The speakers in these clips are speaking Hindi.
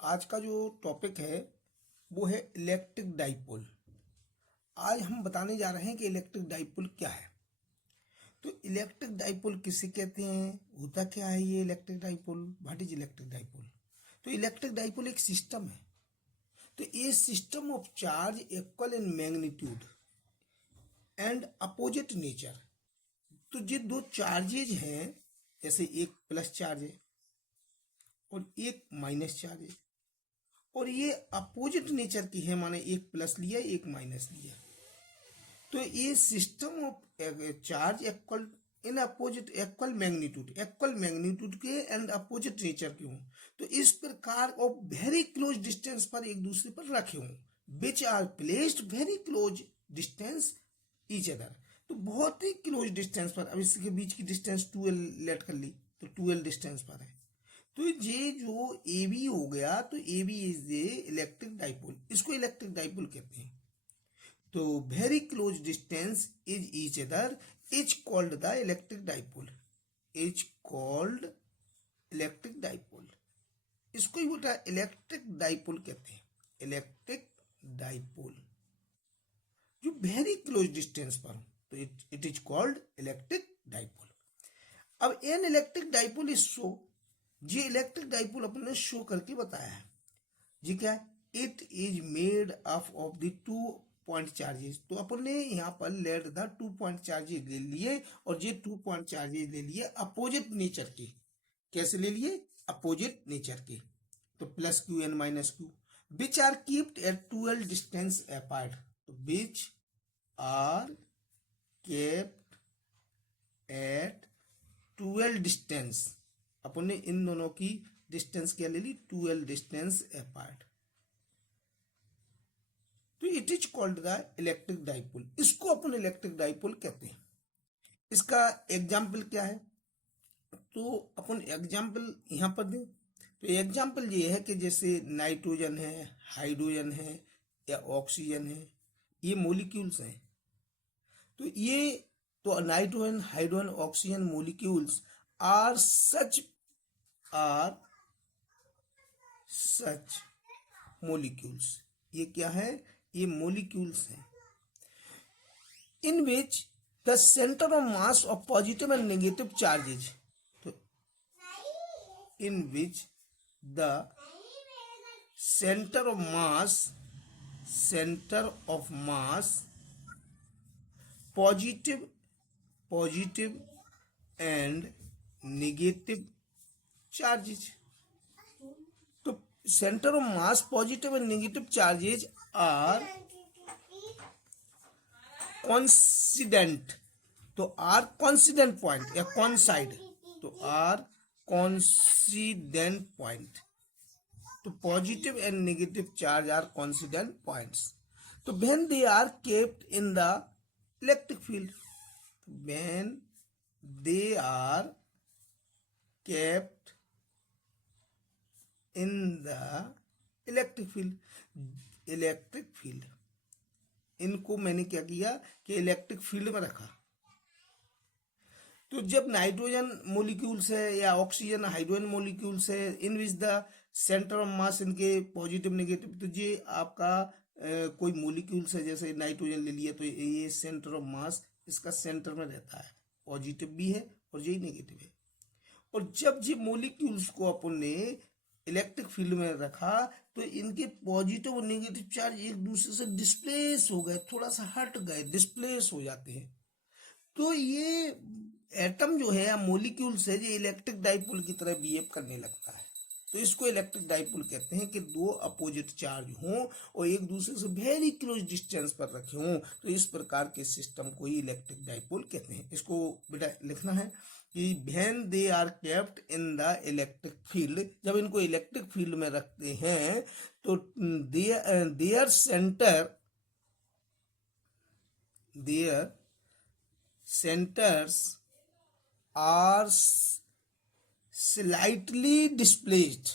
आज का जो टॉपिक है वो है इलेक्ट्रिक डाइपोल। आज हम बताने जा रहे हैं कि इलेक्ट्रिक डाइपोल क्या है। तो इलेक्ट्रिक डाइपोल किसे कहते हैं, होता क्या है ये electric dipole, what is electric dipole. तो इलेक्ट्रिक डाइपोल एक सिस्टम है। तो ये system of charge equal in magnitude and opposite nature. तो ये दो चार्जेज हैं, जैसे एक प्लस चार्ज है और एक माइनस चार्ज है, और ये अपोजिट नेचर की है, माने एक प्लस लिया एक माइनस लिया। तो ये system of charge equal in opposite equal magnitude के एंड अपोजिट नेचर के हों, तो इस प्रकार ऑफ वेरी क्लोज डिस्टेंस पर एक दूसरे पर रखे हों, which are placed very close distance each other. तो बहुत ही क्लोज डिस्टेंस पर, अब इसके बीच की डिस्टेंस 12 लेट कर ली, तो 12 डिस्टेंस पर है। तो ये जो ए बी हो गया, तो A B is a electric dipole, इसको इलेक्ट्रिक डाइपोल कहते हैं। तो very close distance is each other is called the electric dipole, is called electric dipole. इसको ही बेटा इलेक्ट्रिक डाइपोल कहते हैं, इलेक्ट्रिक डाइपोल जो वेरी क्लोज डिस्टेंस पर हो, तो it is called electric dipole. अब an electric dipole is show, ये इलेक्ट्रिक डाइपोल अपने शो करके बताया है। जी क्या है, it is made up of the 2 point charges. तो अपन ने यहाँ पर लेट द 2 पॉइंट चार्जेस ले लिए, और ये 2 पॉइंट चार्जेस ले लिए अपोजिट नेचर के। कैसे ले लिए, अपोजिट नेचर के। तो plus Q and minus Q, which are keeped at 12 distance apart. तो which are kept at 12 distance, अपन ने इन दोनों की डिस्टेंस क्या ले ली, 12 डिस्टेंस अपार्ट। तो it is called the electric dipole, इसको अपन इलेक्ट्रिक डाइपोल कहते हैं। इसका एग्जाम्पल क्या है, तो अपन एग्जाम्पल यहाँ पर दें। तो एग्जाम्पल ये है कि जैसे नाइट्रोजन है, हाइड्रोजन है या ऑक्सीजन है, ये मोलिक्यूल्स हैं। तो ये तो nitrogen, hydrogen, oxygen molecules are such molecules. ये क्या है, ये मोलिक्यूल्स हैं in which the centre of mass of positive and negative charges. तो in which the centre of mass positive and negative charges. तो centre of mass positive and negative charges are coincident. तो आर कॉन्सिडेंट पॉइंट या कॉन्साइड, तो आर कॉन्सिडेंट पॉइंट। तो positive and negative charge are coincident points. तो when they are kept in the electric field, when they are kept in the electric field, इनको मैंने क्या किया कि इलेक्ट्रिक फील्ड में रखा। तो जब नाइट्रोजन मोलिक्यूल्स है या ऑक्सीजन हाइड्रोजन मोलिक्यूल्स है, in which the centre of mass इनके पॉजिटिव नेगेटिव, तो ये आपका कोई मोलिक्यूल्स है, जैसे नाइट्रोजन ले लिया, तो ये सेंटर ऑफ मास इसका सेंटर में रहता है, पॉजिटिव भी है और यही नेगेटिव है। और जब ये मोलिक्यूल्स को अपन ने इलेक्ट्रिक फील्ड में रखा, तो इनके पॉजिटिव और नेगेटिव चार्ज एक दूसरे से डिस्प्लेस हो गए, थोड़ा सा हट गए, डिस्प्लेस हो जाते हैं। तो ये एटम जो है या मोलिक्यूल्स है, ये इलेक्ट्रिक डाइपोल की तरह बिहेव करने लगता है। तो इसको इलेक्ट्रिक डाइपोल कहते हैं कि दो अपोजिट चार्ज हों और एक दूसरे से वेरी क्लोज डिस्टेंस पर रखे हों, तो इस प्रकार के सिस्टम को ही इलेक्ट्रिक डाइपोल कहते हैं। इसको बेटा लिखना है कि when they are kept in the electric field, जब इनको इलेक्ट्रिक फील्ड में रखते हैं, तो their centres are slightly displaced,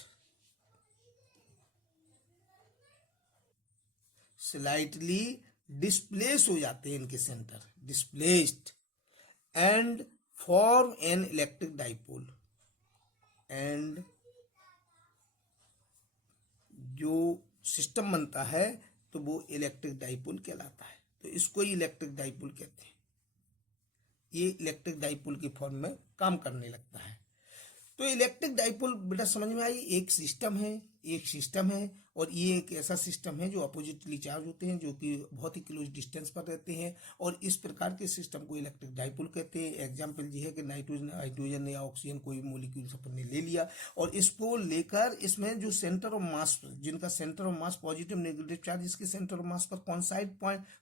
हो जाते हैं इनके centre, displaced, and form an electric dipole, जो सिस्टम बनता है तो वो इलेक्ट्रिक डाइपोल कहलाता है। तो इसको ही इलेक्ट्रिक डाइपोल कहते हैं। ये इलेक्ट्रिक डाइपोल की फॉर्म में काम करने लगता है। तो इलेक्ट्रिक डाइपोल बेटा समझ में आई, एक सिस्टम है और ये एक ऐसा सिस्टम है जो अपोजिटली चार्ज होते हैं, जो कि बहुत ही क्लोज डिस्टेंस पर रहते हैं, और इस प्रकार के सिस्टम को इलेक्ट्रिक डाइपोल कहते हैं। एग्जांपल ये है कि नाइट्रोजन, हाइड्रोजन या ऑक्सीजन कोई मॉलिक्यूल्स अपन ने ले लिया और इसको लेकर इसमें जो सेंटर ऑफ मास, जिनका centre of mass positive negative charge इसके सेंटर ऑफ मास पर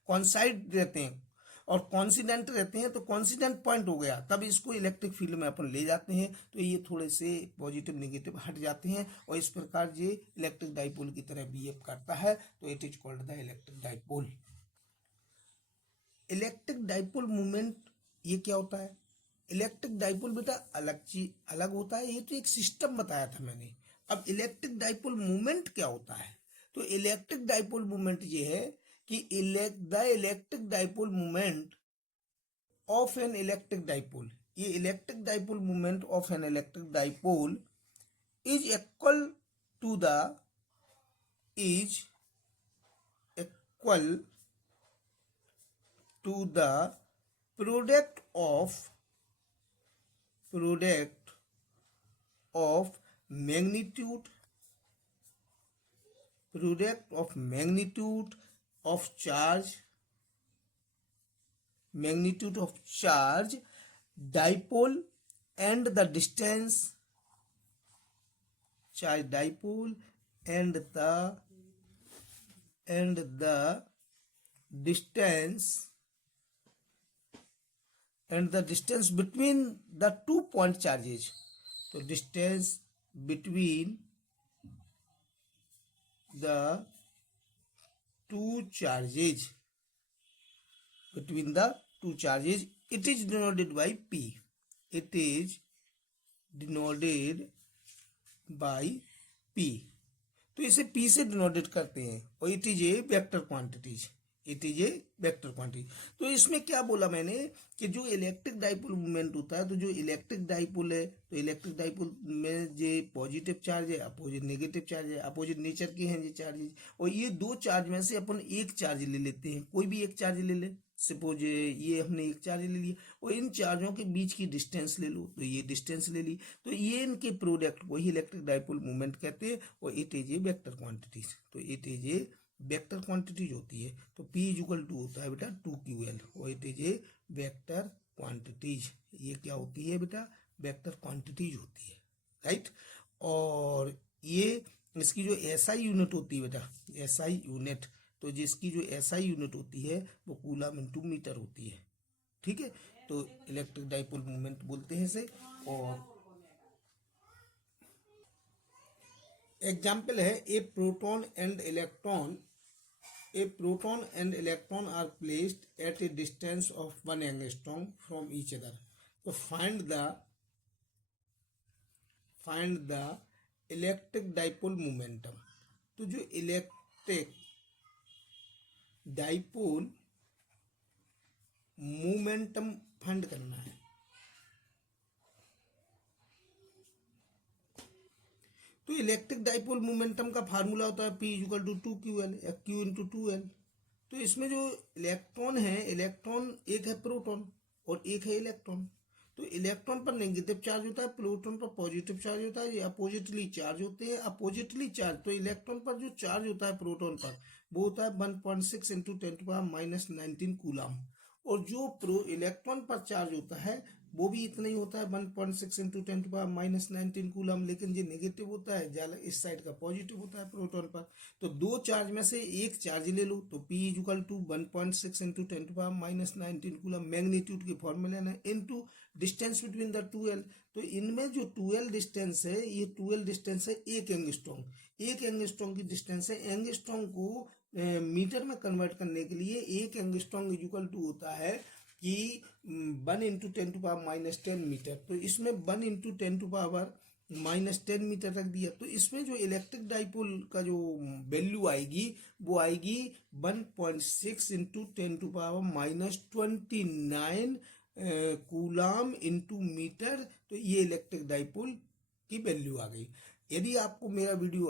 कॉन्साइड रहते हैं और कॉन्सिडेंट रहते हैं, तो कॉन्सिडेंट पॉइंट हो गया, तब इसको इलेक्ट्रिक फील्ड में अपन ले जाते हैं, तो ये थोड़े से पॉजिटिव नेगेटिव हट जाते हैं और इस प्रकार ये इलेक्ट्रिक डाइपोल की तरह बिहेव करता है। तो it is called the electric dipole. Electric dipole movement ये क्या होता है? इलेक्ट्रिक डाइपोल बेटा अलग होता है, ये तो एक सिस्टम बताया था मैंने। अब इलेक्ट्रिक डाइपोल मूवमेंट क्या होता है? तो इलेक्ट्रिक डाइपोल मूवमेंट ये है कि the electric dipole movement of an electric dipole, ये electric dipole movement of an electric dipole is equal to the product of magnitude of charge dipole and the distance charge dipole and the distance between the 2 point charges. So distance between the two charges, it is denoted by P. तो इसे P से डिनोटेड करते हैं और it is a vector quantity. तो इसमें क्या बोला मैंने कि जो इलेक्ट्रिक डाइपोल मूवमेंट होता है, तो जो इलेक्ट्रिक डाइपोल है, तो इलेक्ट्रिक डाइपोल में जो पॉजिटिव चार्ज है, अपोजिट नेगेटिव चार्ज है, अपोजिट नेचर के हैं ये चार्जेज, और ये दो चार्ज में से अपन एक चार्ज ले लेते हैं, कोई भी एक चार्ज ले ले। सपोज ये हमने एक चार्ज ले लिया और इन चार्जों के बीच की डिस्टेंस ले लो, तो ये डिस्टेंस ले ली, तो ये इनके प्रोडक्ट को ही इलेक्ट्रिक डाइपोल मूवमेंट कहते हैं और it is a vector quantities. तो it is a vector quantities होती है। तो P इक्वल टू होता है बेटा 2QL और it is a vector quantities. ये क्या होती है बेटा? वेक्टर क्वांटिटीज होती है, राइट। और ये इसकी जो SI यूनिट होती है बेटा, SI यूनिट, तो जिसकी जो SI यूनिट होती है वो कूलम इनटू मीटर होती है, ठीक है। तो इलेक्ट्रिक डाइपोल मूवमेंट बोलते हैं इसे। और एग्जाम्पल है a proton and electron are placed at a distance of 1 angstrom from each other. तो find the electric dipole momentum. तो जो इलेक्ट्रिक डाइपोल मोमेंटम फाइंड करना है। तो इलेक्ट्रिक डाइपोल मोमेंटम का फार्मूला होता है P इक्वल टू 2QL या Q इंटू 2L। तो इसमें जो इलेक्ट्रॉन है, इलेक्ट्रॉन एक है प्रोटॉन और एक है इलेक्ट्रॉन। तो इलेक्ट्रॉन पर नेगेटिव चार्ज होता है, प्रोटॉन पर पॉजिटिव चार्ज होता है, ये अपोजिटली चार्ज होते हैं। अपोजिटली चार्ज, तो इलेक्ट्रॉन पर जो चार्ज होता है प्रोटॉन पर वो होता है 1.6 इंटू 10⁻⁻19 कूलम, और जो इलेक्ट्रॉन पर चार्ज होता है वो भी इतना ही होता है 1.6 इंटू 10⁻⁻19 कूलम, लेकिन जो नेगेटिव होता है ज्यादा इस साइड का पॉजिटिव होता है प्रोटॉन पर। तो दो चार्ज में से एक चार्ज ले लो, तो P equal to 1.6 into 10⁻⁻19 coulomb magnitude के फॉर्मूले में into distance between the 2L। तो इनमें जो 2L डिस्टेंस है, ये 2L डिस्टेंस है 1 एंगस्ट्रॉम की डिस्टेंस है। एंगस्ट्रॉम को मीटर में कन्वर्ट करने के लिए 1 एंगस्ट्रॉम इक्वल टू होता है कि 1 इंटू 10⁻⁻10 मीटर। तो इसमें 1 इंटू 10⁻⁻10 मीटर रख दिया। तो इसमें जो इलेक्ट्रिक डाइपोल का जो वैल्यू आएगी वो आएगी 1.6 इंटू 10⁻⁻29 कूलम इंटू मीटर। तो ये इलेक्ट्रिक डाइपोल की वैल्यू आ गई। यदि आपको मेरा वीडियो